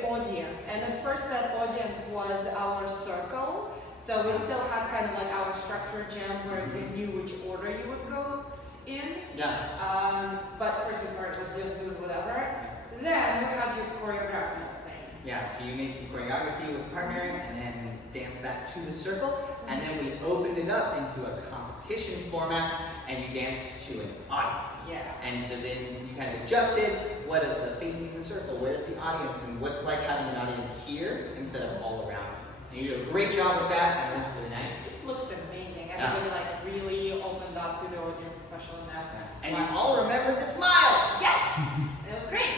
the audience. And at first that audience was our circle. So we still had kind of like our structured jam where you knew which order you would go in. Yeah. But first we started with just doing whatever. Then we had your choreography thing. Yeah, so you made some choreography with partner and then danced that to the circle. And then we opened it up into a competition format and you danced to an audience. Yeah. And so then you kind of adjusted what is the facing the circle, where's the audience, and what's like having an audience here instead of all around. And you did a great job with that, and it was really nice. It looked amazing. Everybody like really opened up to the audience, especially in that. And you all remembered the smile! Yes! It was great.